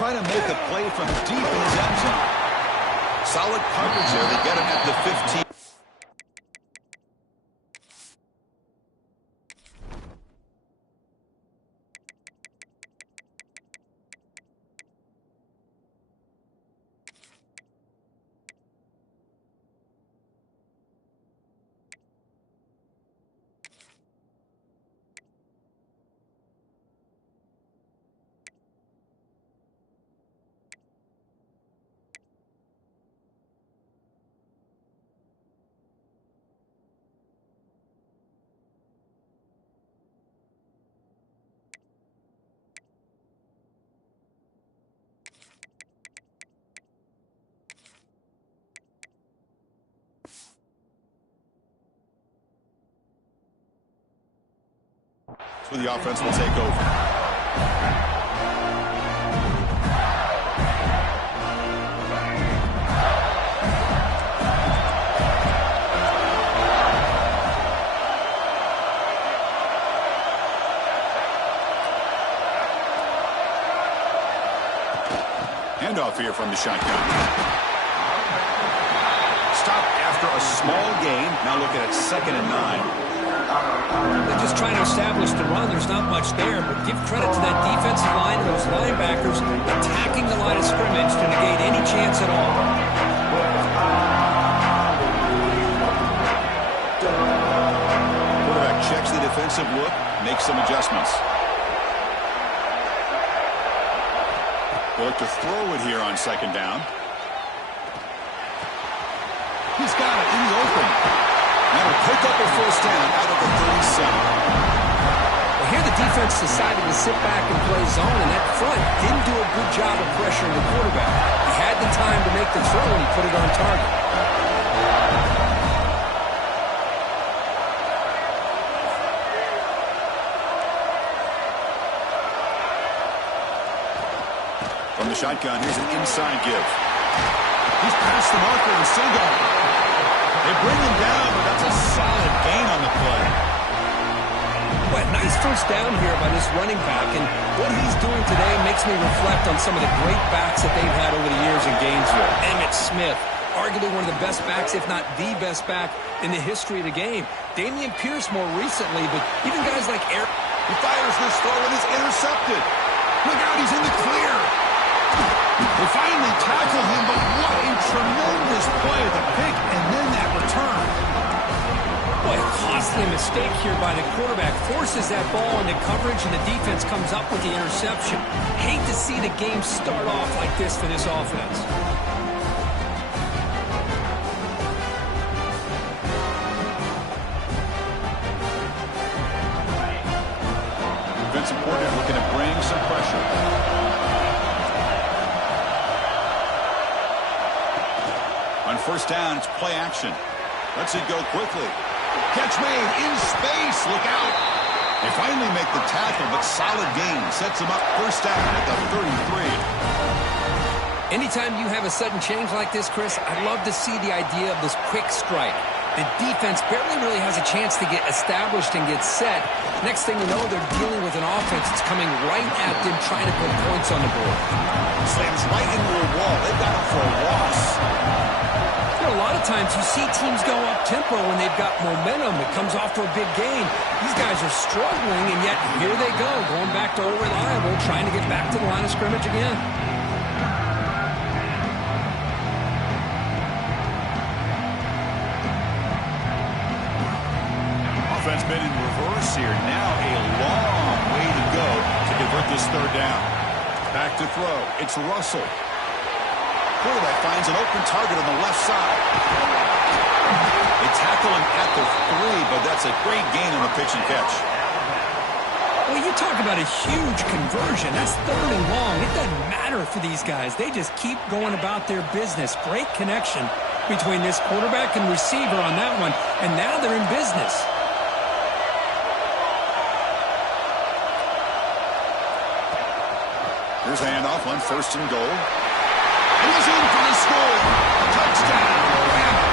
Trying to make a play from deep in his end zone. Solid coverage there. They get him at the 15. So the offense will take over. Handoff here from the shotgun. Stop after a small gain. Now looking at 2nd and 9. They're just trying to establish the run. There's not much there, but give credit to that defensive line and those linebackers attacking the line of scrimmage to negate any chance at all. Quarterback checks the defensive look, makes some adjustments. They'll look to throw it here on 2nd down. He's got it in the open. That'll pick up a 1st down out of the 37. Well, here the defense decided to sit back and play zone, and that front didn't do a good job of pressuring the quarterback. He had the time to make the throw, and he put it on target. From the shotgun, here's an inside give. He's past the marker and still going. They bring him down, but that's a solid gain on the play. Well, nice 1st down here by this running back, and what he's doing today makes me reflect on some of the great backs that they've had over the years in Gainesville. Emmitt Smith, arguably one of the best backs, if not the best back in the history of the game. Dameon Pierce more recently, but even guys like Eric. He fires this throw and is intercepted. Look out, he's in the clear. They finally tackle him, but what a tremendous play. The pick and then that return. Boy, a costly mistake here by the quarterback. Forces that ball into coverage, and the defense comes up with the interception. Hate to see the game start off like this for this offense. Defensive coordinator looking to bring some pressure. On 1st down, it's play action. Lets it go quickly. Catch made in space. Look out. They finally make the tackle, but solid gain. Sets them up 1st down at the 33. Anytime you have a sudden change like this, Chris, I'd love to see the idea of this quick strike. The defense barely really has a chance to get established and get set. Next thing you know, they're dealing with an offense that's coming right at them, trying to put points on the board. Slams right into a wall. They've got him for a loss. You know, a lot of times you see teams go up-tempo when they've got momentum. It comes off to a big gain. These guys are struggling, and yet here they go, going back to old reliable, trying to get back to the line of scrimmage again. Offense been in reverse here. Now a long way to go to convert this 3rd down. Back to throw. It's Russell. Quarterback finds an open target on the left side. They tackle him at the 3, but that's a great gain on the pitch and catch. Well, you talk about a huge conversion. That's 3rd and long. It doesn't matter for these guys. They just keep going about their business. Great connection between this quarterback and receiver on that one, and now they're in business. Here's a handoff on 1st and goal. And he's in for the score. Touchdown, Alabama.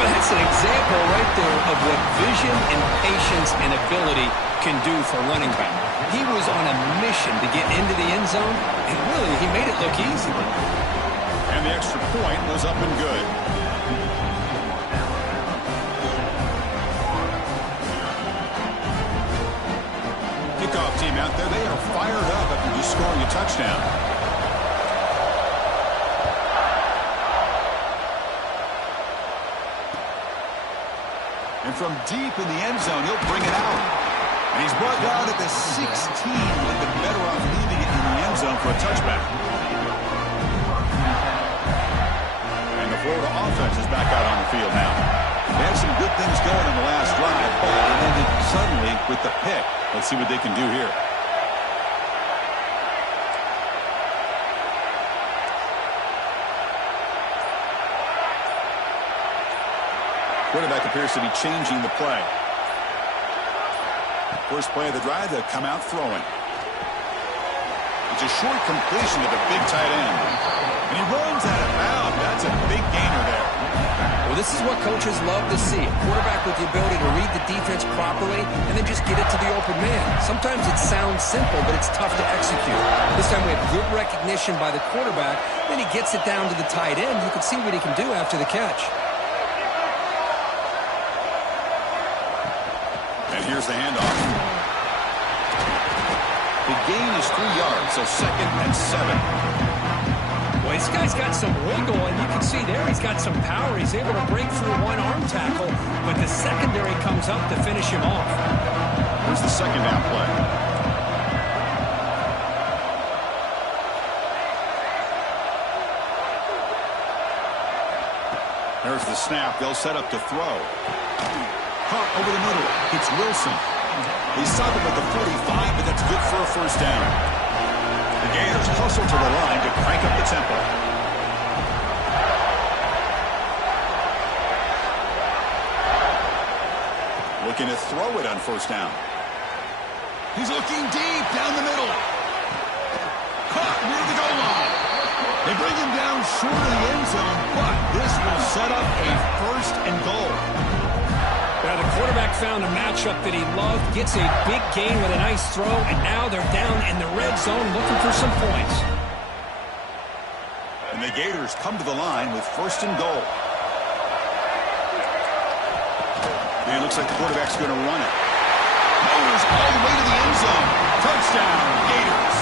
Well, that's an example right there of what vision and patience and ability can do for a running back. He was on a mission to get into the end zone, and really, he made it look easy. And the extra point was up and good. Kickoff team out there, they are fired up after just scoring a touchdown. And from deep in the end zone, he'll bring it out. And he's brought down at the 16. Would have been better off leaving it in the end zone for a touchback. And the Florida offense is back out on the field now. They had some good things going in the last drive, but it ended suddenly with the pick. Let's see what they can do here. Quarterback appears to be changing the play. First play of the drive, they'll come out throwing. It's a short completion to the big tight end. And he runs out of bounds. That's a big gainer there. Well, this is what coaches love to see. A quarterback with the ability to read the defense properly and then just get it to the open man. Sometimes it sounds simple, but it's tough to execute. This time we have good recognition by the quarterback. Then he gets it down to the tight end. You can see what he can do after the catch. Here's the handoff. The gain is 3 yards, so 2nd and 7. Well, this guy's got some wiggle, and you can see there he's got some power. He's able to break through one arm tackle, but the secondary comes up to finish him off. Here's the second down play. There's the snap. They'll set up to throw. Caught over the middle. It's Wilson. He stopped him at the 45, but that's good for a first down. The Gators hustle to the line to crank up the tempo. Looking to throw it on first down. He's looking deep down the middle. Caught near the goal line. They bring him down short of the end zone, but this will set up a first and goal. Now the quarterback found a matchup that he loved, gets a big gain with a nice throw, and now they're down in the red zone looking for some points. And the Gators come to the line with first and goal. And it looks like the quarterback's going to run it. Motors all the way to the end zone. Touchdown, Gators.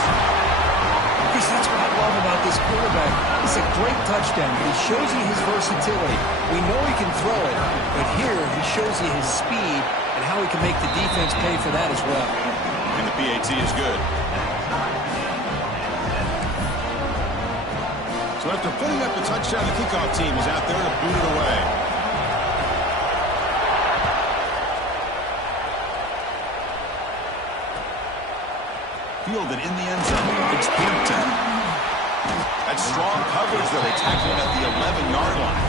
Chris, that's what I love about this quarterback. It's a great touchdown, but he shows you his versatility. We know he can throw it, but here he shows you his speed and how he can make the defense pay for that as well. And the PAT is good. So after putting up the touchdown, the kickoff team is out there to boot it away. Fielded in the end zone. It's Hampton. That strong coverage that they tackle him at the 11-yard line.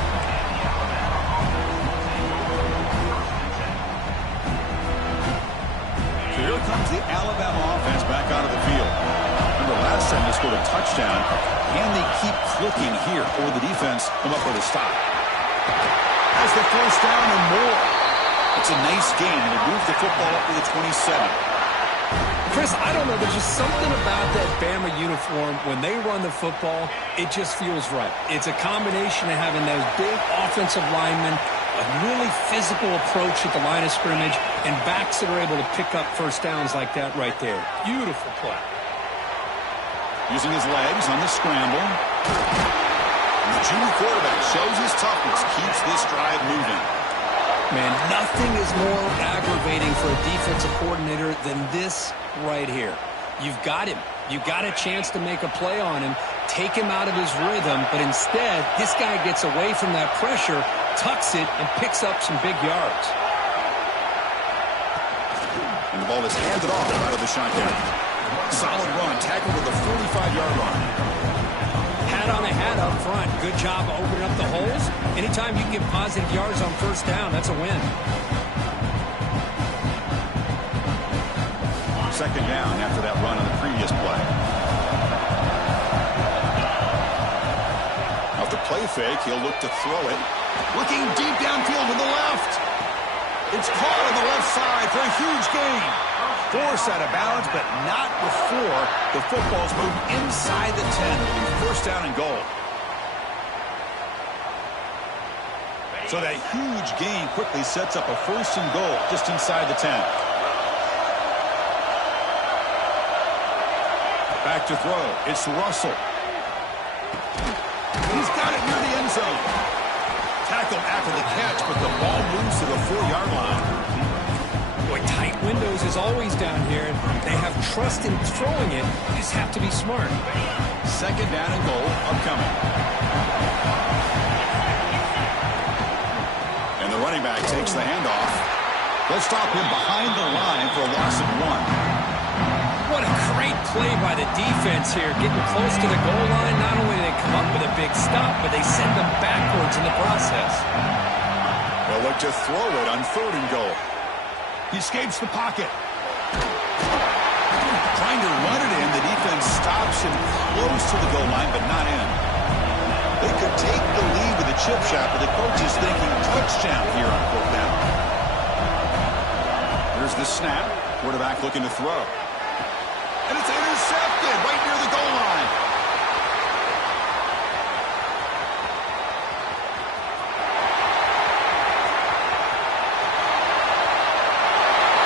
So here comes the Alabama offense back out of the field. Remember last time they scored a touchdown. Can they keep clicking here, or will the defense come up with a stop? Has the first down and more. It's a nice game, and they move the football up to the 27. Chris, I don't know. There's just something about that Bama uniform. When they run the football, it just feels right. It's a combination of having those big offensive linemen, a really physical approach at the line of scrimmage, and backs that are able to pick up first downs like that right there. Beautiful play. Using his legs on the scramble. And the junior quarterback shows his toughness, keeps this drive moving. Man, nothing is more aggravating for a defensive coordinator than this right here. You've got him. You've got a chance to make a play on him, take him out of his rhythm, but instead, this guy gets away from that pressure, tucks it, and picks up some big yards. And the ball is handed off out of the shotgun. Solid run, tackled at the 45-yard line. Hat on a hat up front. Good job of opening up the holes. Anytime you can get positive yards on first down, that's a win. Second down after that run on the previous play. Off the play fake, he'll look to throw it. Looking deep downfield to the left. It's caught on the left side for a huge gain. Forced out of bounds, but not before the football's moved inside the 10. It'll be first down and goal. So that huge gain quickly sets up a first and goal just inside the 10. Back to throw. It's Russell. He's got it near the end zone. Tackled after the catch, but the ball moves to the 4-yard line. Boy, tight windows is always down here. They have trust in throwing it. You just have to be smart. Second down and goal upcoming. And the running back takes the handoff. They'll stop him behind the line for a loss of 1. What a great play by the defense here. Getting close to the goal line, not only do they come up with a big stop, but they send them backwards in the process. They'll look to throw it on third and goal. He escapes the pocket. Trying to run it in, the defense stops him close to the goal line, but not in. They could take the lead with a chip shot, but the coach is thinking touchdown here on fourth down. Here's the snap. Quarterback looking to throw. And it's intercepted right near the goal line.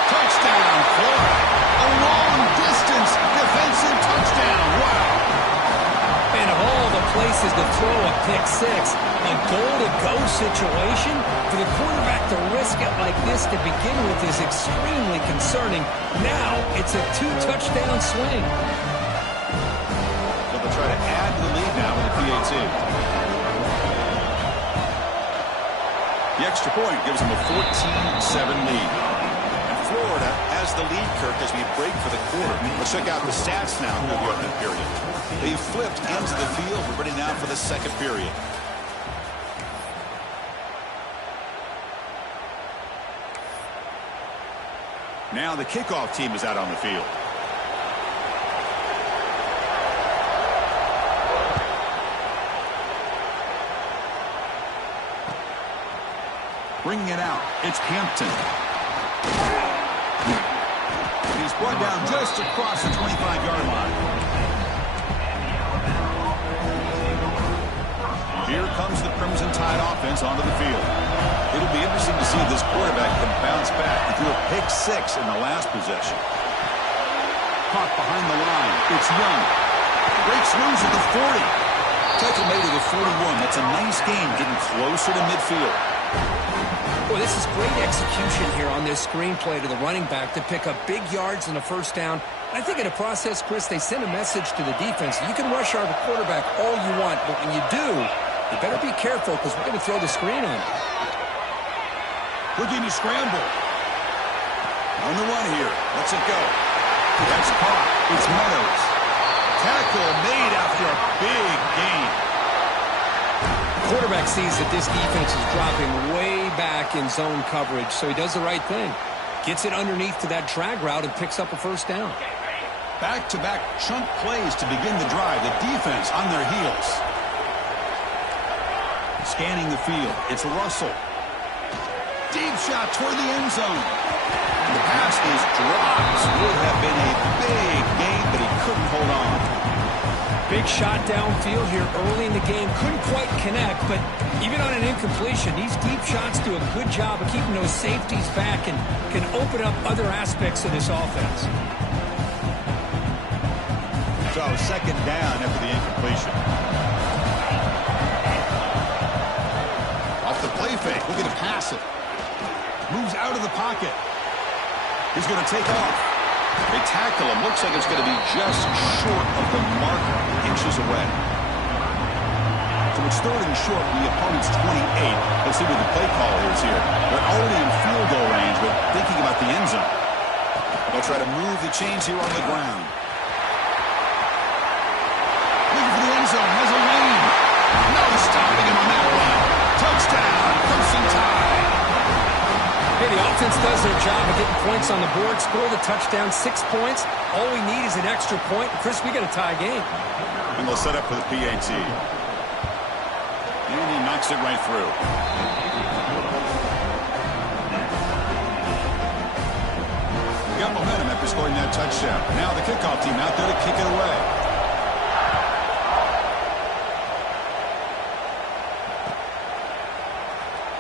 Touchdown, Florida. A long-distance defensive touchdown. Wow. And of all the places to throw a pick six, a goal-to-go situation, for the quarterback to risk it like this to begin with is extremely concerning. Now it's a 2-touchdown swing. So they'll try to add to the lead now with the PAT. The extra point gives them a 14-7 lead. Florida has the lead, Kirk, as we break for the quarter. Let's check out the stats now for the opening period. They've flipped ends of the field. We're ready now for the second period. Now the kickoff team is out on the field. Bringing it out, it's Hampton. He's brought down just across the 25-yard line. Here comes the Crimson Tide offense onto the field. It'll be interesting to see if this quarterback can bounce back. He threw a pick six in the last possession. Caught behind the line. It's Young. Breaks loose at the 40. Tackle made to the 41. That's a nice game getting closer to midfield. Boy, this is great execution here on this screenplay to the running back to pick up big yards in the first down. I think in the process, Chris, they send a message to the defense. You can rush our quarterback all you want, but when you do, you better be careful because we're going to throw the screen on him. Looking to scramble. On the run here. Let's it go. That's caught. It's Meadows. Tackle made after a big gain. Quarterback sees that this defense is dropping way back in zone coverage, so he does the right thing. Gets it underneath to that drag route and picks up a first down. Back-to-back chunk plays to begin the drive. The defense on their heels. Scanning the field. It's Russell. Deep shot toward the end zone. And the pass is dropped. Would have been a big gain, but he couldn't hold on. Big shot downfield here early in the game. Couldn't quite connect, but even on an incompletion, these deep shots do a good job of keeping those safeties back and can open up other aspects of this offense. So second down after the incompletion. Off the play fake. Looking to pass it. Moves out of the pocket. He's going to take off. They tackle him. Looks like it's going to be just short of the marker, inches away. So it's third and short from the opponent's 28. Let's see what the play call is here. They're already in field goal range, but thinking about the end zone. They'll try to move the chains here on the ground. Looking for the end zone. Has a lane. No stopping him on that one. Touchdown, Crimson Tide. Hey, the offense does their job of getting points on the board, score the touchdown, 6 points. All we need is an extra point. Chris, we got a tie game. And they'll set up for the PAT. And and he knocks it right through. We got momentum after scoring that touchdown. Now the kickoff team out there to kick it away.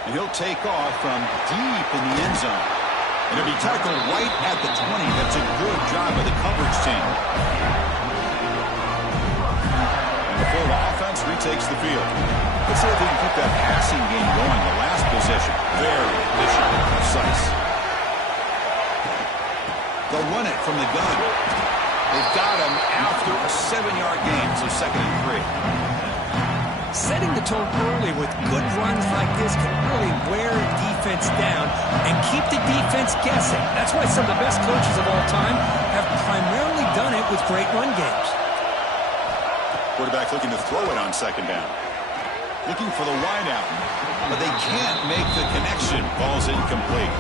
And he'll take off from deep in the end zone. And he'll be tackled right at the 20. That's a good job by the coverage team. And the Florida offense retakes the field. Let's see if they can keep that passing game going. The last possession, very efficient and precise. They'll run it from the gun. They've got him after a 7-yard gain, so 2nd and 3. Setting the tone early with good runs like this can really wear a defense down and keep the defense guessing. That's why some of the best coaches of all time have primarily done it with great run games. Quarterback looking to throw it on 2nd down. Looking for the wide out, but they can't make the connection. Ball's incomplete.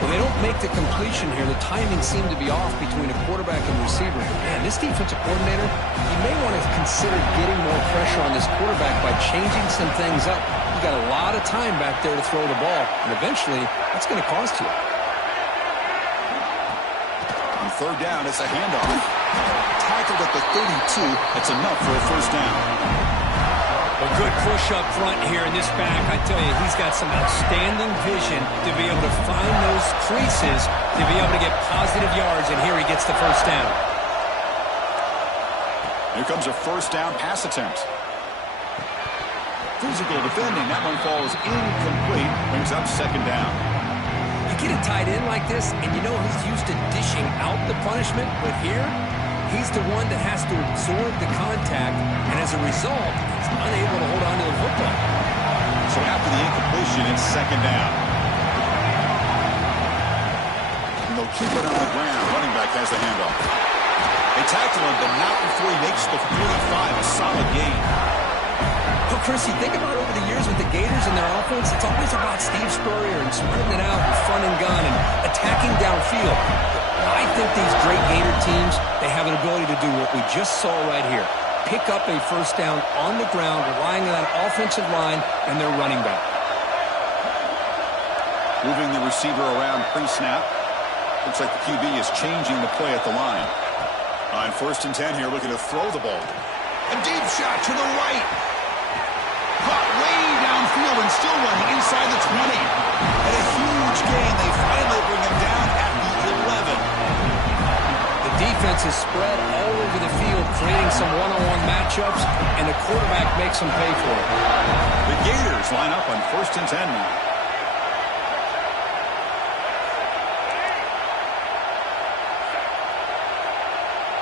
When they don't make the completion here, the timing seemed to be off between a quarterback and receiver. But man, this defensive coordinator, he may want to consider getting more pressure on this quarterback by changing some things up. You got a lot of time back there to throw the ball, and eventually, that's going to cost you. On 3rd down, it's a handoff. Tackled at the 32. That's enough for a 1st down. A good push up front here in this back. I tell you, he's got some outstanding vision to be able to find those creases, to be able to get positive yards, and here he gets the 1st down. Here comes a 1st down pass attempt. Physical defending. That one falls incomplete. Brings up 2nd down. You get a tight end like this, and you know he's used to dishing out the punishment, but here, he's the one that has to absorb the contact, and as a result, he's unable to hold on to the football. So after the incompletion, it's 2nd down. And they'll keep it on the ground. Running back has the handoff. They tackle him, but not before he makes the 45. A solid gain. Well, Chris, you think about over the years with the Gators and their offense, it's always about Steve Spurrier and spreading it out and fun and gun and attacking downfield. I think these great Gator teams, they have an ability to do what we just saw right here. Pick up a 1st down on the ground, relying on that offensive line and their running back. Moving the receiver around pre-snap. Looks like the QB is changing the play at the line. On 1st and 10 here, looking to throw the ball. A deep shot to the right. Caught way downfield and still running inside the 20. And a huge gain. They finally bring him down at the 11. The defense is spread all over the field, creating some one-on-one matchups, and the quarterback makes them pay for it. The Gators line up on 1st and 10 now.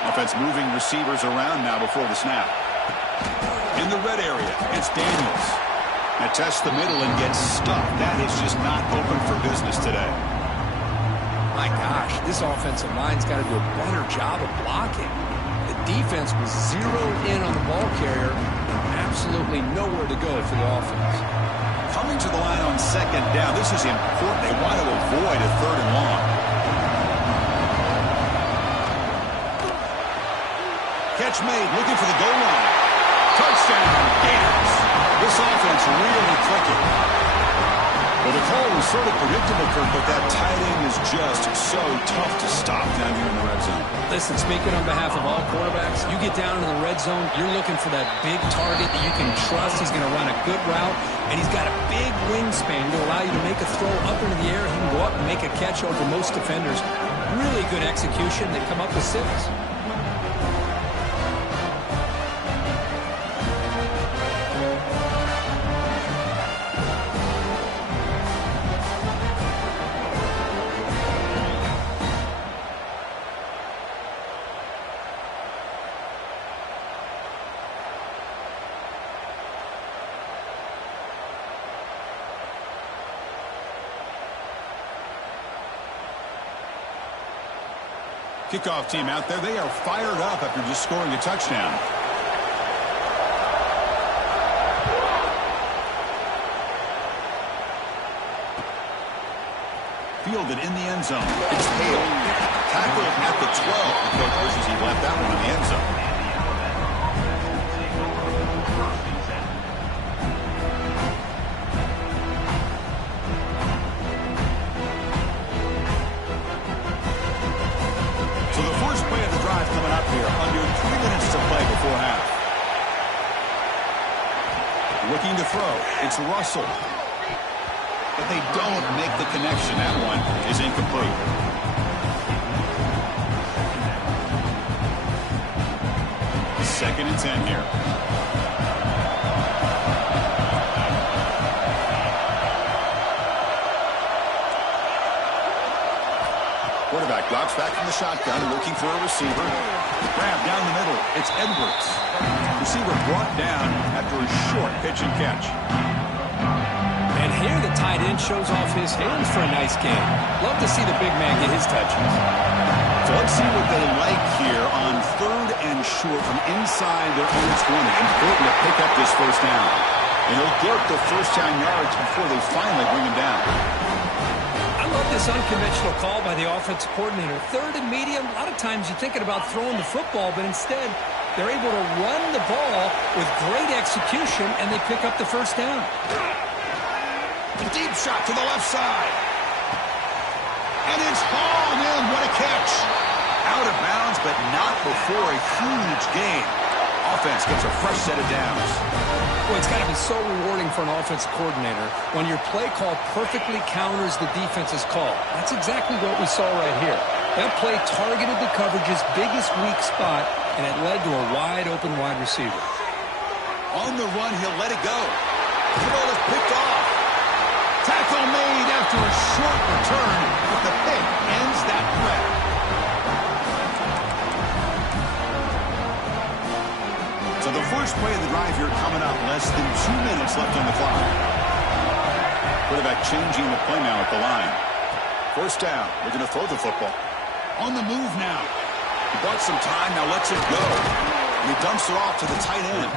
Offense moving receivers around now before the snap. In the red area, it's Daniels. Now tests the middle and gets stuck. That is just not open for business today. My gosh, this offensive line's got to do a better job of blocking. The defense was zeroed in on the ball carrier and absolutely nowhere to go for the offense. Coming to the line on 2nd down, this is important. They want to avoid a 3rd and long. Catch made, looking for the goal line. Touchdown, Gators. This offense really clicking. Well, the call was sort of predictable, Kirk, but that tight end is just so tough to stop down here in the red zone. Listen, speaking on behalf of all quarterbacks, you get down in the red zone, you're looking for that big target that you can trust. He's going to run a good route, and he's got a big wingspan to allow you to make a throw up into the air. He can go up and make a catch over most defenders. Really good execution. They come up with 6. Kickoff team out there, they are fired up after just scoring a touchdown. Fielded in the end zone. It's Hale. Tackled at the 12. The coach wishes he left that one in the end zone. Looking to throw. It's Russell. But they don't make the connection. That one is incomplete. Second and 10 here. Quarterback drops back from the shotgun, looking for a receiver. Grab down the middle. It's Edwards. Receiver brought down after a short pitch and catch. And here the tight end shows off his hands for a nice game. Love to see the big man get his touches. So let's see what they like here on 3rd and short from inside their own 20. Important to pick up this first down. And they'll get the first down yards before they finally bring him down. I love this unconventional call by the offensive coordinator. 3rd and medium, a lot of times you're thinking about throwing the football, but instead they're able to run the ball with great execution, and they pick up the first down. A deep shot to the left side. And it's hauled in. What a catch. Out of bounds, but not before a huge gain. Offense gets a fresh set of downs. Well, it's got to be so rewarding for an offensive coordinator when your play call perfectly counters the defense's call. That's exactly what we saw right here. That play targeted the coverage's biggest weak spot, and it led to a wide-open wide receiver. On the run, he'll let it go. The ball is picked off. Tackle made after a short return, but the pick ends that threat. So the first play of the drive here coming up, less than 2 minutes left on the clock. Quarterback changing the play now at the line. First down. They're going to throw the football. On the move now. He bought some time, now lets it go. And he dumps it off to the tight end.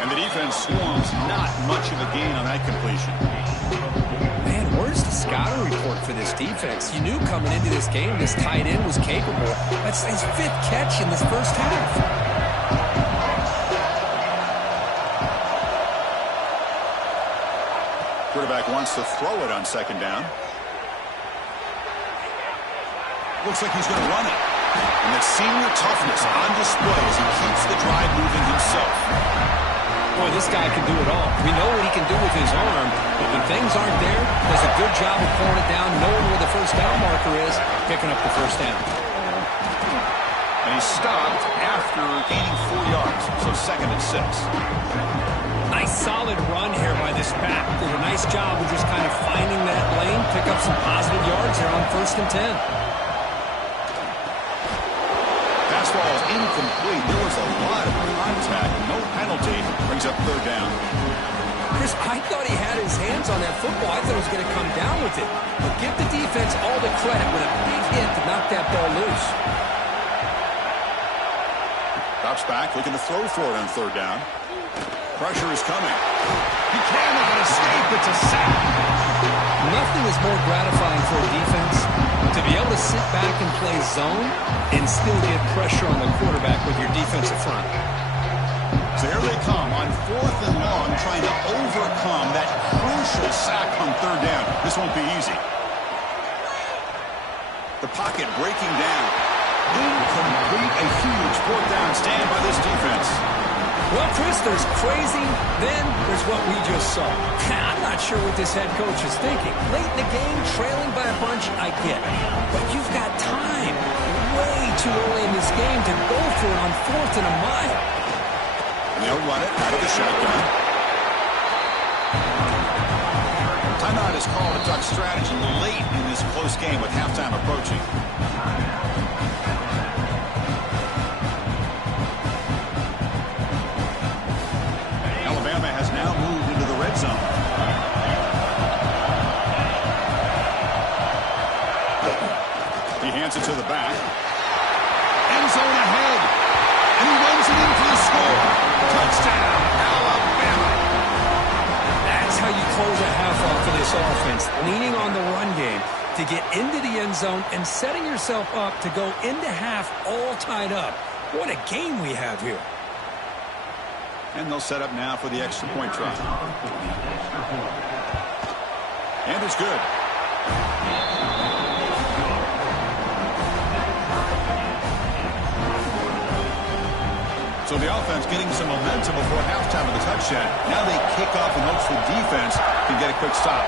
And the defense swarms not much of a gain on that completion. Man, where's the scouting report for this defense? You knew coming into this game this tight end was capable. That's his 5th catch in this first half. Quarterback wants to throw it on second down. Looks like he's going to run it. And the senior toughness on display as he keeps the drive moving himself. Boy, this guy can do it all. We know what he can do with his arm, but when things aren't there, does a good job of pulling it down, knowing where the first down marker is, picking up the first down. And he stopped after gaining 4 yards, so second and 6. Nice solid run here by this back. Did a nice job of just kind of finding that lane, pick up some positive yards there on 1st and 10. Pass ball is incomplete. There was a lot of contact. No penalty. Brings up 3rd down. Chris, I thought he had his hands on that football. I thought he was going to come down with it. But give the defense all the credit with a big hit to knock that ball loose. Drops back, looking to throw for it on 3rd down. Pressure is coming. He cannot escape. It's a sack. Nothing is more gratifying for a defense to be able to sit back and play zone and still get pressure on the quarterback with your defensive front. So here they come on 4th and long, trying to overcome that crucial sack on 3rd down. This won't be easy. The pocket breaking down. Incomplete. A huge 4th down stand by this defense. Well, Chris, there's crazy, then there's what we just saw. I'm not sure what this head coach is thinking. Late in the game, trailing by a bunch, I get it. But you've got time, way too early in this game, to go for it on 4th and a mile. And they'll run it out of the shotgun. Timeout is called to talk strategy late in this close game with halftime approaching. Alabama has now moved into the red zone. He hands it to the back. End zone ahead. And he runs it in for the score. Touchdown, Alabama. That's how you close a half off of this offense. Leaning on the run game to get into the end zone and setting yourself up to go into half all tied up. What a game we have here. And they'll set up now for the extra point try. And it's good. So the offense getting some momentum before halftime of the touchdown. Now they kick off in hopes the defense can get a quick stop.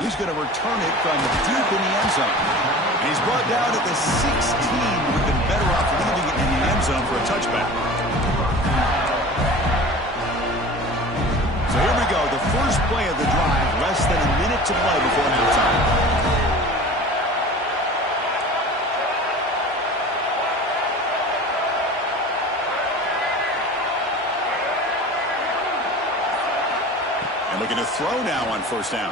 He's going to return it from deep in the end zone. And he's brought down at the 16. We've been better off leaving it in the end zone for a touchback. So here we go. The first play of the drive. Less than a minute to play before halftime. Looking to throw now on first down.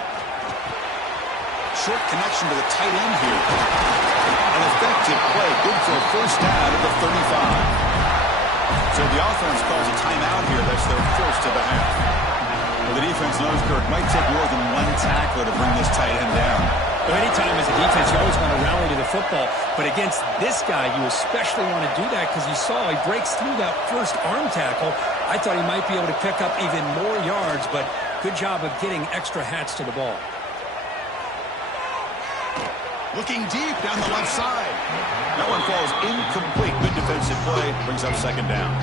Short connection to the tight end here. An effective play. Good for a first down at the 35. So the offense calls a timeout here. That's their first of the half. Well, the defense knows, Kirk, might take more than one tackler to bring this tight end down. Well, anytime as a defense, you always want to rally to the football. But against this guy, you especially want to do that because you saw he breaks through that first arm tackle. I thought he might be able to pick up even more yards, but good job of getting extra hats to the ball. Looking deep down the left side. That one falls incomplete. Good defensive play. Brings up second down.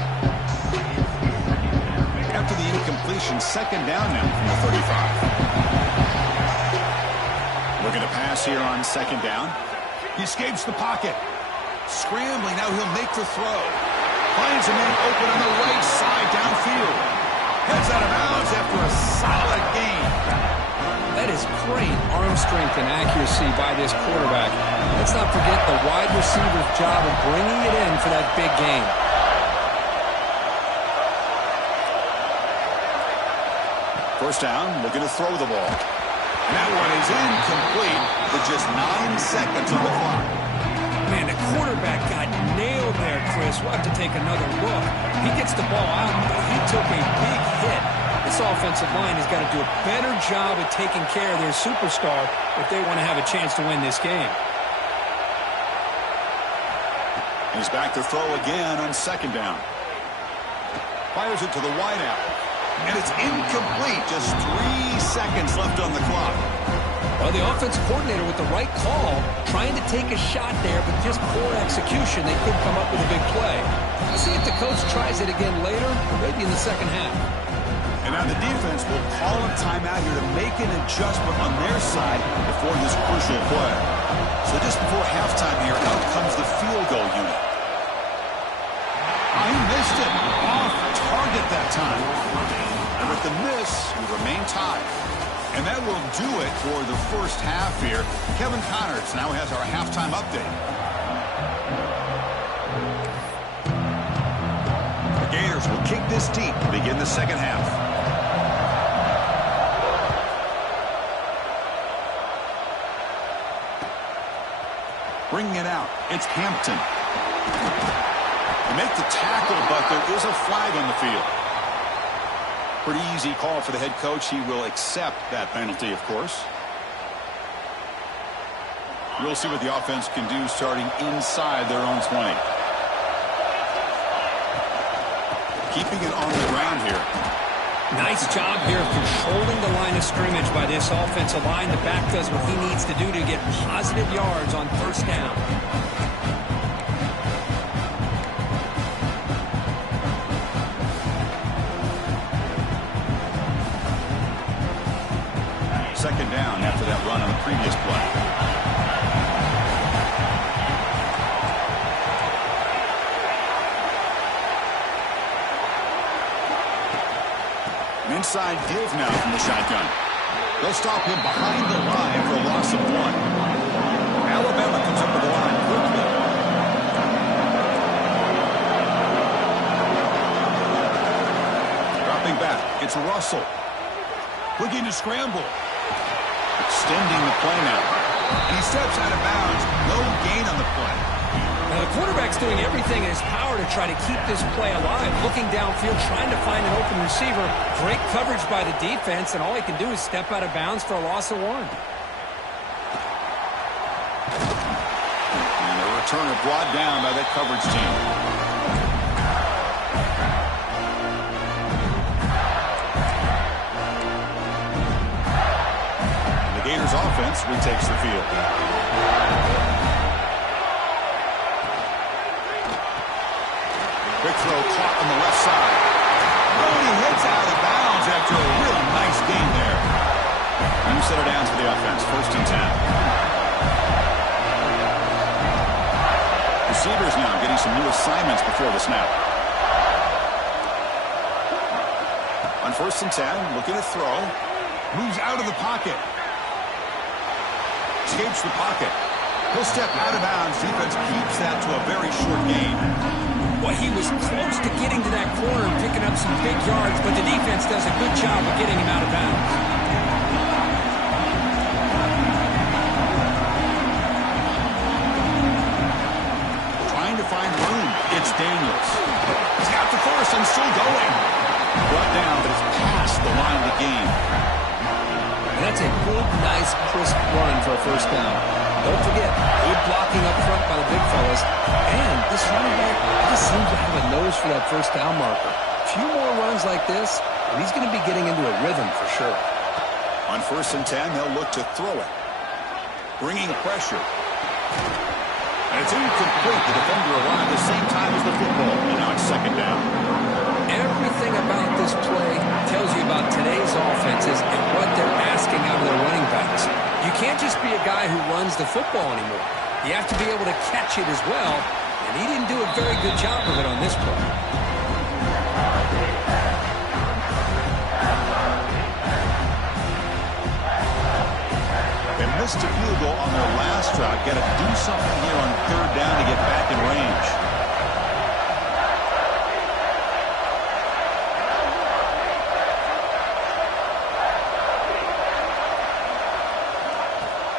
After the incompletion, second down now from the 35. Looking to pass here on second down. He escapes the pocket. Scrambling. Now he'll make the throw. Finds a man open on the right side downfield. Heads out of bounds after a solid gain. That is great arm strength and accuracy by this quarterback. Let's not forget the wide receiver's job of bringing it in for that big gain. First down, looking to throw the ball. And that one is incomplete with just 9 seconds on the clock. Man, the quarterback got nailed there, Chris. We'll have to take another look. He gets the ball out, but he took a big hit. This offensive line has got to do a better job of taking care of their superstar if they want to have a chance to win this game. He's back to throw again on second down. Fires it to the wideout. And it's incomplete. Just 3 seconds left on the clock. Well, the offense coordinator with the right call, trying to take a shot there, but just poor execution. They couldn't come up with a big play. We'll see if the coach tries it again later, or maybe in the second half. And now the defense will call a timeout here to make an adjustment on their side before this crucial play. So just before halftime here, out comes the field goal unit. He missed it. Off target that time. And with the miss, we remain tied. And that will do it for the first half here. Kevin Connors now has our halftime update. The Gators will kick this deep to begin the second half. Bringing it out, it's Hampton. They make the tackle, but there is a flag on the field. Pretty easy call for the head coach. He will accept that penalty, of course. We'll see what the offense can do starting inside their own 20. Keeping it on the ground here. Nice job here of controlling the line of scrimmage by this offensive line. The back does what he needs to do to get positive yards on first down. Second down after that run on the previous play. An inside give now from the shotgun. They'll stop him behind the line for a loss of 1. Alabama comes up with the line quickly. Dropping back, it's Russell. Looking to scramble. Extending the play now. And he steps out of bounds. No gain on the play. Now the quarterback's doing everything in his power to try to keep this play alive. Looking downfield, trying to find an open receiver. Great coverage by the defense, and all he can do is step out of bounds for a loss of 1. And a returner brought down by that coverage team. Gators offense retakes the field. Quick throw caught on the left side. Oh, he hits out of bounds after a real nice gain there. And set it down for the offense. 1st and 10. Receivers now getting some new assignments before the snap. On 1st and 10, looking to throw. Moves out of the pocket. Escapes the pocket. He'll step out of bounds. Defense keeps that to a very short gain. Well, he was close to getting to that corner and picking up some big yards, but the defense does a good job of getting him out of bounds. Trying to find room. It's Daniels. He's got the force and still going. Brought down, but it's past the line of the game. And that's a good, nice, crisp run for a 1st down. Don't forget, good blocking up front by the big fellas. And this running back just seems to have a nose for that 1st down marker. A few more runs like this, and he's going to be getting into a rhythm for sure. On 1st and 10, they'll look to throw it. Bringing pressure. And it's incomplete. The defender arrived at the same time as the football. And now it's 2nd down. Everything about this play tells you about today's offenses and what they're asking out of their running backs. You can't just be a guy who runs the football anymore. You have to be able to catch it as well, and he didn't do a very good job of it on this play. They missed a field goal on their last drive. Got to do something here on 3rd down to get back in range.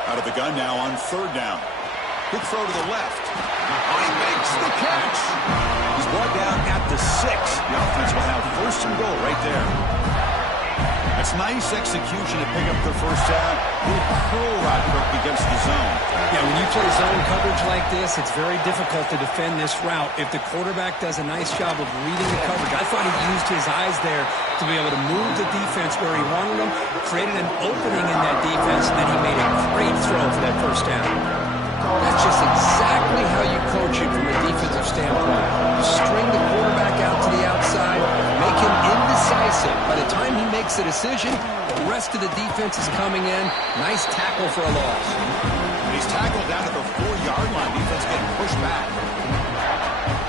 Out of the gun now on 3rd down. Quick throw to the left. Oh, he makes the catch. He's brought down at the 6. The offense will have 1st and goal right there. That's nice execution to pick up the 1st down. Little curl route work against the zone. Yeah, when you play zone coverage like this, it's very difficult to defend this route if the quarterback does a nice job of reading the coverage. I thought he used his eyes there to be able to move the defense where he wanted them, created an opening in that defense, and then he made a great throw for that 1st down. That's just exactly how you coach it from a defensive standpoint. You string the quarterback out to the outside, make him indecisive. By the time he makes a decision, the rest of the defense is coming in. Nice tackle for a loss. He's tackled down at the 4-yard line. Defense getting pushed back.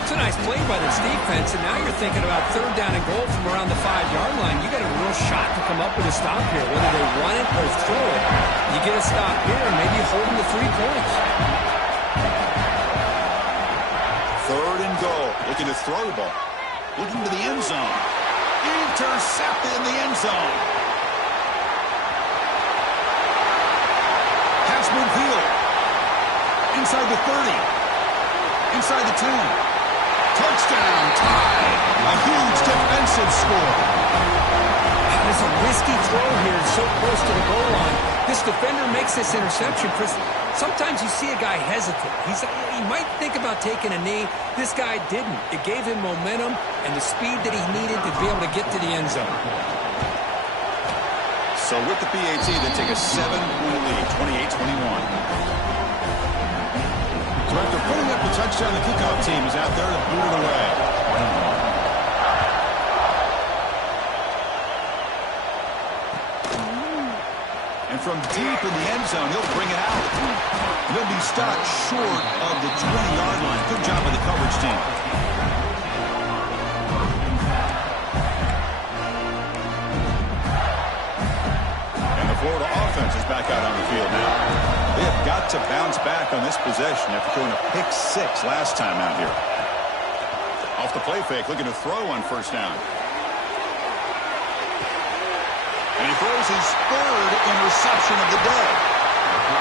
It's a nice play by this defense, and now you're thinking about 3rd down and goal from around the 5-yard line. You got a real shot to come up with a stop here, whether they run it or throw it. You get a stop here, and maybe you hold them to 3 points. 3rd and goal. Looking to throw the ball. Looking to the end zone. Intercepted in the end zone. Pass midfield. Inside the 30. Inside the 10. Touchdown, tie. A huge defensive score. There's a risky throw here so close to the goal line. This defender makes this interception. Chris, sometimes you see a guy hesitate. He might think about taking a knee. This guy didn't. It gave him momentum and the speed that he needed to be able to get to the end zone. So with the PAT, they take a 7-point lead, 28-21. So after putting up the touchdown, the kickoff team is out there to boot it away. And from deep in the end zone, he'll bring it out. He'll be stopped short of the 20-yard line. Good job by the coverage team. And the Florida offense is back out on the field now. They have got to bounce back on this possession after throwing a pick 6 last time out here. Off the play fake, looking to throw on 1st down. And he throws his 3rd interception of the day.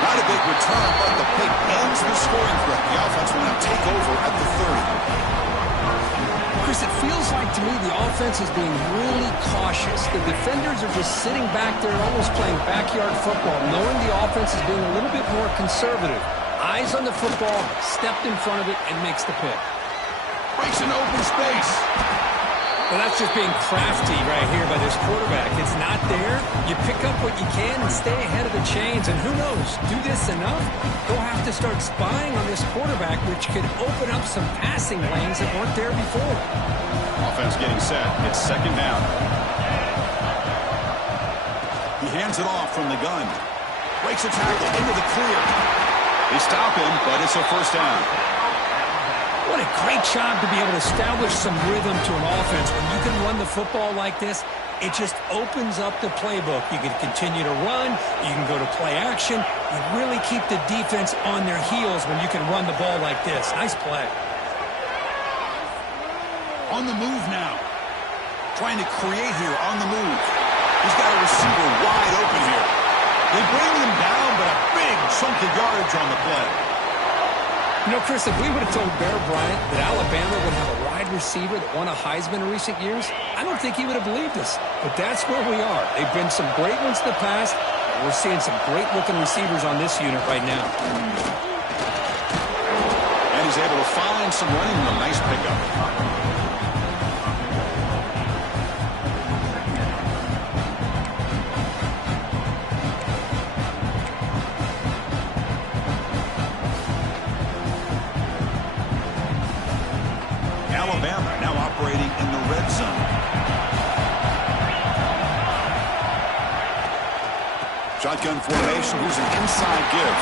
Not a big return, but the pick ends the scoring threat. The offense will now take over at the 30. Chris, it feels like to me the offense is being really cautious. The defenders are just sitting back there almost playing backyard football, knowing the offense is being a little bit more conservative. Eyes on the football, stepped in front of it, and makes the pick. Breaks an open space. Well, that's just being crafty right here by this quarterback. It's not there. You pick up what you can and stay ahead of the chains. And who knows, do this enough, they'll have to start spying on this quarterback, which could open up some passing lanes that weren't there before. Offense getting set. It's second down. He hands it off from the gun. Breaks a tackle into the clear. They stop him, but it's a first down. What a great job to be able to establish some rhythm to an offense. When you can run the football like this, it just opens up the playbook. You can continue to run. You can go to play action. You really keep the defense on their heels when you can run the ball like this. Nice play. On the move now. Trying to create here on the move. He's got a receiver wide open here. They bring him down, but a big chunk of yardage on the play. You know, Chris, if we would have told Bear Bryant that Alabama would have a wide receiver that won a Heisman in recent years, I don't think he would have believed us. But that's where we are. They've been some great ones in the past, and we're seeing some great-looking receivers on this unit right now. And he's able to find some running room. Nice pickup. Alabama now operating in the red zone. Shotgun formation. Here's an inside give.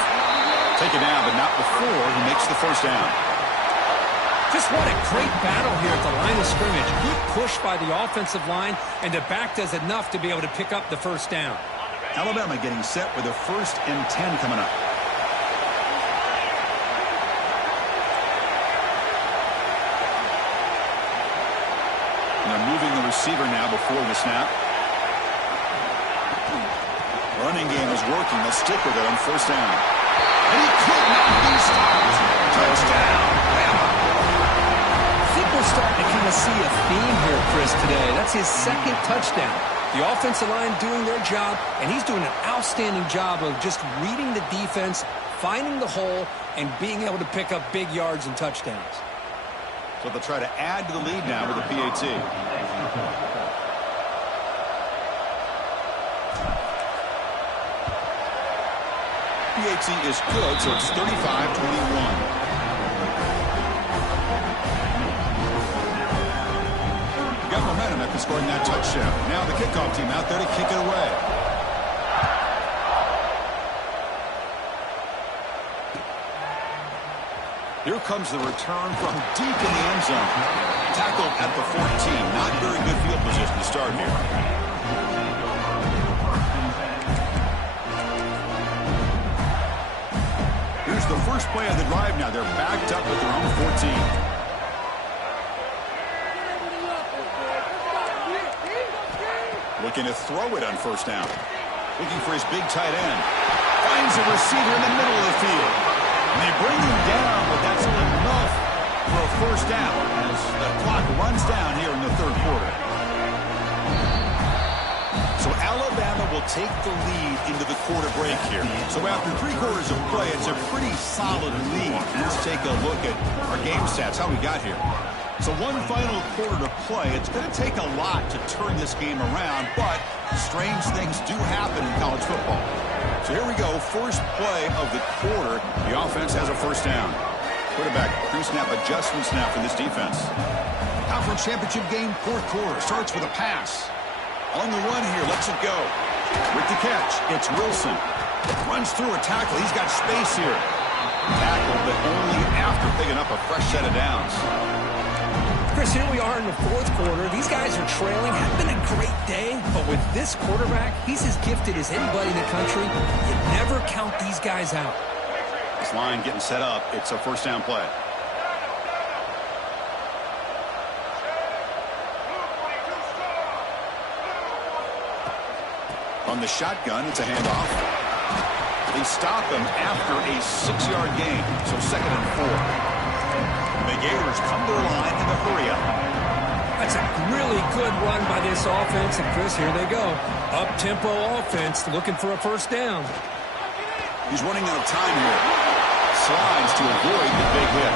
Take it down, but not before he makes the first down. Just what a great battle here at the line of scrimmage. Good push by the offensive line, and the back does enough to be able to pick up the first down. Alabama getting set with a 1st and 10 coming up. They're moving the receiver now before the snap. Running game is working. They'll stick with it on first down. And he could not be stopped. Touchdown, Bama. I think we're starting to kind of see a theme here, Chris, today. That's his second touchdown. The offensive line doing their job, and he's doing an outstanding job of just reading the defense, finding the hole, and being able to pick up big yards and touchdowns. So they'll try to add to the lead now with the PAT. PAT is good, so it's 35-21. Got momentum after scoring that touchdown. Now the kickoff team out there to kick it away. Here comes the return from deep in the end zone. Tackled at the 14. Not very good field position to start here. Here's the first play of the drive now. They're backed up at their own 14. Looking to throw it on first down. Looking for his big tight end. Finds a receiver in the middle of the field. And they bring him down, but that's enough for a first down as the clock runs down here in the third quarter. So Alabama will take the lead into the quarter break here. So after 3 quarters of play, it's a pretty solid lead. Let's take a look at our game stats, how we got here. So one final quarter to play. It's going to take a lot to turn this game around, but strange things do happen in college football. So here we go, first play of the quarter. The offense has a first down. Quarterback, pre-snap adjustment snap for this defense. Conference championship game, fourth quarter. Starts with a pass. On the run here, lets it go. With the catch, it's Wilson. Runs through a tackle. He's got space here. Tackle, but only after picking up a fresh set of downs. Chris, here we are in the fourth quarter. These guys are trailing. Hasn't been a great day, but with this quarterback, he's as gifted as anybody in the country. You never count these guys out. This line getting set up. It's a first down play. On the shotgun, it's a handoff. They stop him after a 6-yard gain, so 2nd and 4. The Gators come to the line in the hurry-up. That's a really good run by this offense, and Chris, here they go. Up-tempo offense looking for a first down. He's running out of time here. Slides to avoid the big hit.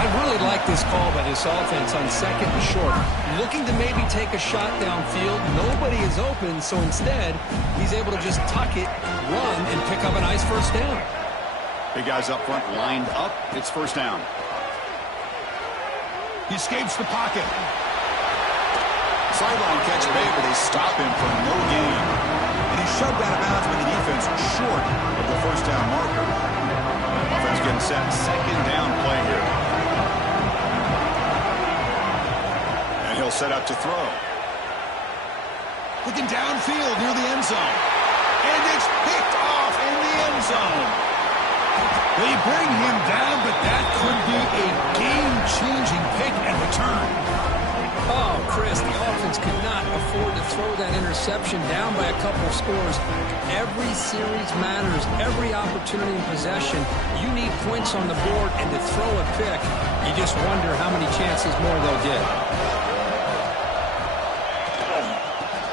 I'd really really like this call by this offense on second and short. Looking to maybe take a shot downfield. Nobody is open, so instead, he's able to just tuck it, run, and pick up a nice first down. Big guys up front lined up. It's first down. He escapes the pocket. Sideline catch made, but they stop him for no gain. And he's shoved out of bounds by the defense short of the first down marker. Offense getting set. Second down play here. And he'll set up to throw. Looking downfield near the end zone. And it's picked off in the end zone. They bring him down, but that could be a game-changing pick and return. Oh, Chris, the offense could not afford to throw that interception down by a couple of scores. Every series matters. Every opportunity in possession. You need points on the board, and to throw a pick, you just wonder how many chances more they'll get.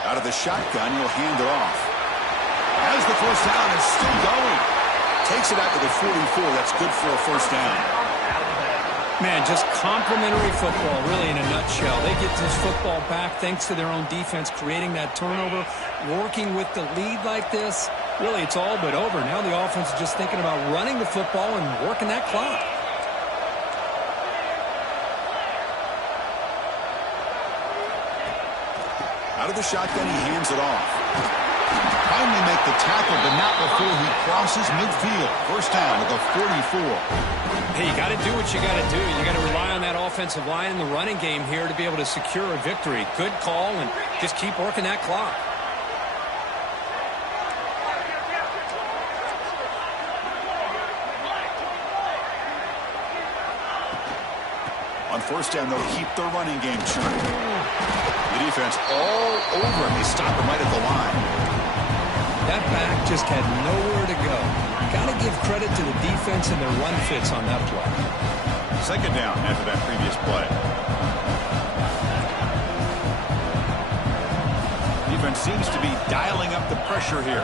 Out of the shotgun, he'll hand it off. As the first down is still going. Takes it out to the 44. That's good for a first down. Man, just complimentary football, really, in a nutshell. They get this football back thanks to their own defense, creating that turnover, working with the lead like this. Really, it's all but over. Now the offense is just thinking about running the football and working that clock. Out of the shotgun, he hands it off. Finally make the tackle, but not before he crosses midfield. First down at the 44. Hey, you got to do what you got to do. You got to rely on that offensive line in the running game here to be able to secure a victory. Good call, and just keep working that clock. On first down, they'll keep their running game churning. The defense all over him. They stop him right at the line. That back just had nowhere to go. Got to give credit to the defense and their run fits on that play. Second down after that previous play. Defense seems to be dialing up the pressure here.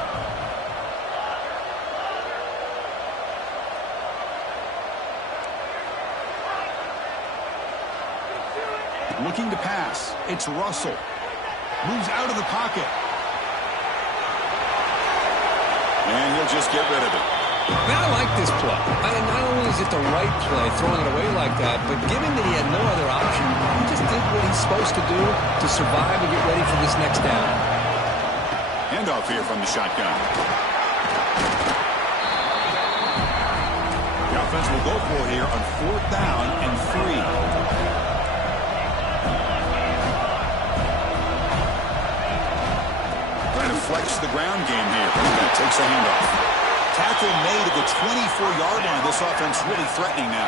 Looking to pass. It's Russell. Moves out of the pocket. And he'll just get rid of it. Man, I like this play. Not only is it the right play, throwing it away like that, but given that he had no other option, he just did what he's supposed to do to survive and get ready for this next down. Handoff here from the shotgun. The offense will go for it here on fourth down and 3. Flex the ground game here. Takes a handoff. Tackle made at the 24-yard line. This offense really threatening now.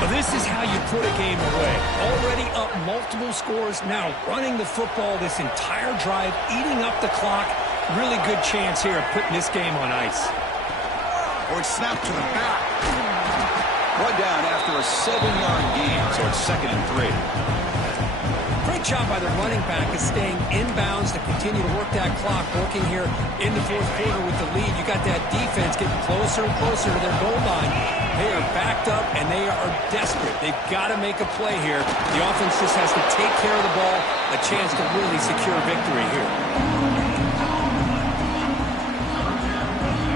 But this is how you put a game away. Already up multiple scores. Now running the football this entire drive, eating up the clock. Really good chance here of putting this game on ice. Or it's snapped to the back. Brought down after a 7-yard gain. So it's second and 3. Great job by the running back is staying inbounds to continue to work that clock, working here in the fourth quarter with the lead. You got that defense getting closer and closer to their goal line. They are backed up, and they are desperate. They've got to make a play here. The offense just has to take care of the ball, a chance to really secure victory here.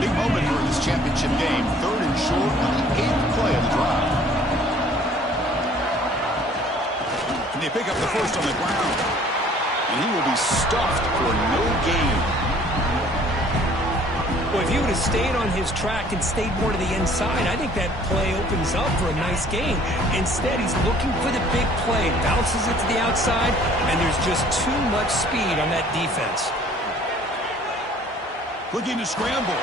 Big moment here in this championship game. Third and short on the 8th play of the drive. And they pick up the first on the ground. And he will be stuffed for no gain. Well, if he would have stayed on his track and stayed more to the inside, I think that play opens up for a nice gain. Instead, he's looking for the big play, bounces it to the outside, and there's just too much speed on that defense. Looking to scramble.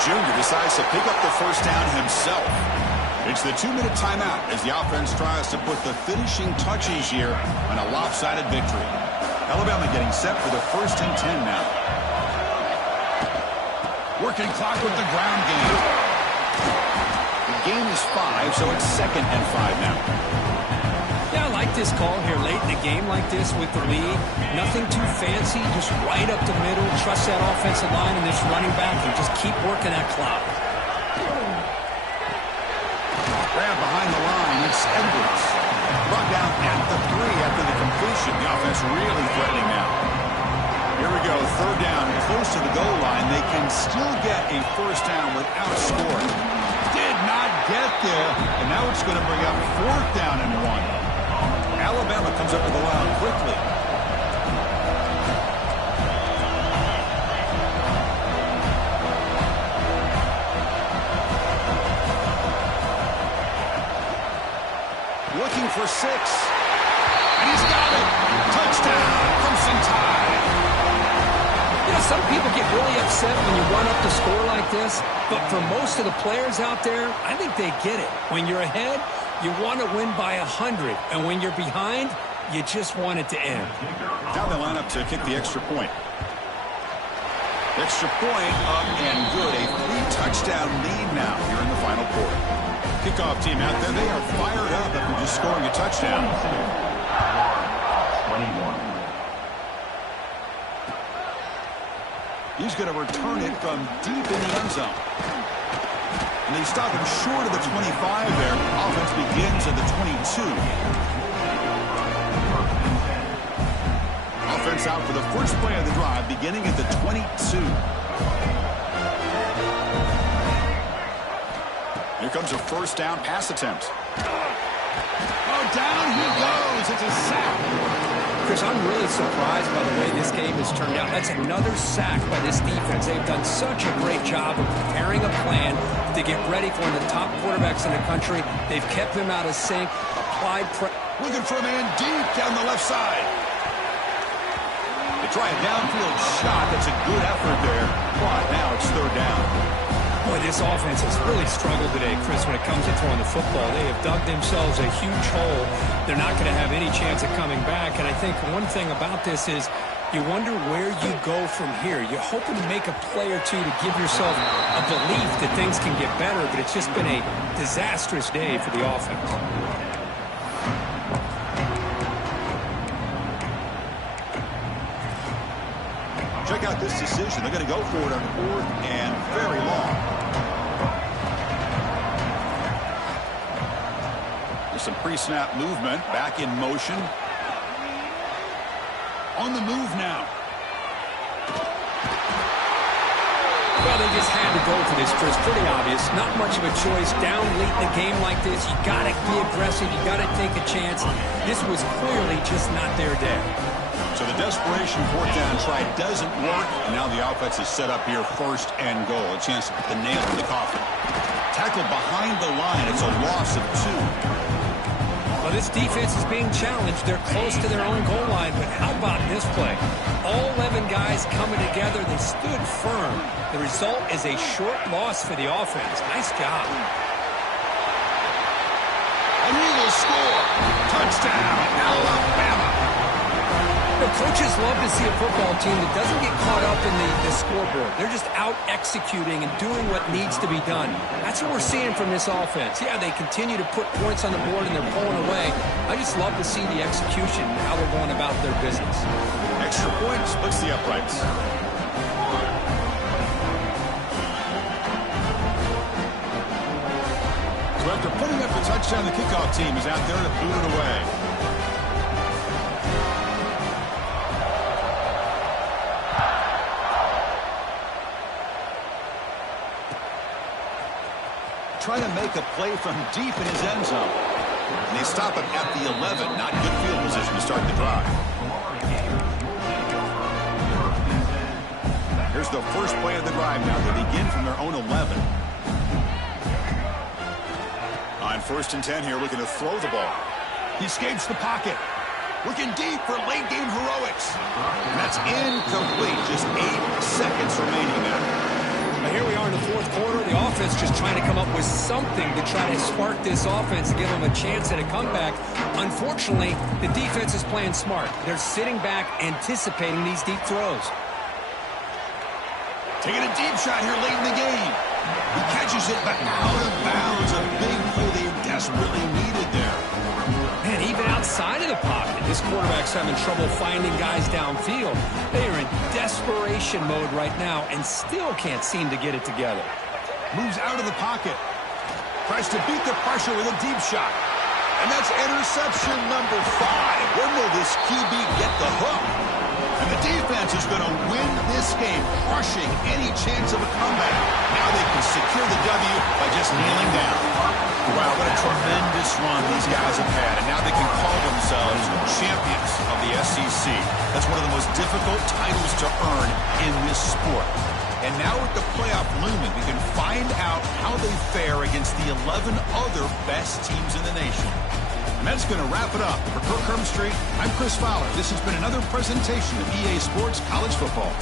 Junior decides to pick up the first down himself. It's the 2-minute timeout as the offense tries to put the finishing touches here on a lopsided victory. Alabama getting set for the 1st and 10 now. Working clock with the ground game. The game is 5, so it's 2nd and 5 now. Yeah, I like this call here late in the game like this with the lead. Nothing too fancy, just right up the middle. Trust that offensive line and this running back and just keep working that clock. Grab behind the line. It's Edwards. Brought down at the 3 after the completion. The offense really threatening now. Here we go, third down, close to the goal line. They can still get a first down without scoring. Did not get there, and now it's going to bring up fourth down and 1. Alabama comes up with the line quickly. Looking for 6. And he's got it. Touchdown, Crimson Tide. You know, some people get really upset when you run up the score like this, but for most of the players out there, I think they get it. When you're ahead, you want to win by 100, and when you're behind, you just want it to end. Now they line up to kick the extra point. Extra point up and good. A 3-touchdown lead now here in the final quarter. Kickoff team out there, they are fired up after just scoring a touchdown. 21. He's going to return it from deep in the end zone. And they stop him short of the 25 there. Offense begins at the 22. Offense out for the first play of the drive, beginning at the 22. Here comes a first down pass attempt. Oh, down he goes. It's a sack. Chris, I'm really surprised by the way this game has turned out. That's another sack by this defense. They've done such a great job of preparing a plan to get ready for one of the top quarterbacks in the country. They've kept him out of sync, applied pressure. Looking for a man deep down the left side. They try a downfield shot. That's a good effort there. But now it's third down. Boy, this offense has really struggled today, Chris, when it comes to throwing the football. They have dug themselves a huge hole. They're not going to have any chance of coming back. And I think one thing about this is you wonder where you go from here. You're hoping to make a play or two to give yourself a belief that things can get better, but it's just been a disastrous day for the offense. Check out this decision. They're going to go for it on fourth and very long. There's some pre-snap movement. Back in motion. On the move now. Well, they just had to go for this, Chris. Pretty obvious. Not much of a choice. Down late in the game like this, you got to be aggressive. You got to take a chance. This was clearly just not their day. So the desperation fourth down try doesn't work, and now the offense is set up here, first and goal. A chance to put the nail in the coffin. Tackle behind the line. It's a loss of 2. Well, this defense is being challenged. They're close to their own goal line, but how about this play? All 11 guys coming together. They stood firm. The result is a short loss for the offense. Nice job. And he will score. Touchdown, Alabama. The coaches love to see a football team that doesn't get caught up in the scoreboard. They're just out executing and doing what needs to be done. That's what we're seeing from this offense. Yeah, they continue to put points on the board and they're pulling away. I just love to see the execution and how they're going about their business. Extra point splits the uprights. So after putting up the touchdown, the kickoff team is out there to boot it away. Trying to make a play from deep in his end zone. And they stop him at the 11. Not good field position to start the drive. Here's the first play of the drive now. They begin from their own 11. On first and 10 here, looking to throw the ball. He escapes the pocket. Looking deep for late game heroics. And that's incomplete. Just 8 seconds remaining now. Now here we are in the fourth quarter. The offense just trying to come up with something to try to spark this offense and give them a chance at a comeback. Unfortunately, the defense is playing smart. They're sitting back, anticipating these deep throws. Taking a deep shot here late in the game. He catches it, but out of bounds. A big play they desperately needed there. Man, even outside This quarterback's having trouble finding guys downfield. They are in desperation mode right now and still can't seem to get it together. Moves out of the pocket. Tries to beat the pressure with a deep shot. And that's interception number 5. When will this QB get the hook? And the defense is going to win this game, crushing any chance of a comeback. Now they can secure the W by just kneeling down. Wow, what a tremendous run these guys have had. And now they can call themselves champions of the SEC. That's one of the most difficult titles to earn in this sport. And now with the playoff looming, we can find out how they fare against the 11 other best teams in the nation. And that's going to wrap it up. For Kirk Herbstreit, I'm Chris Fowler. This has been another presentation of EA Sports College Football.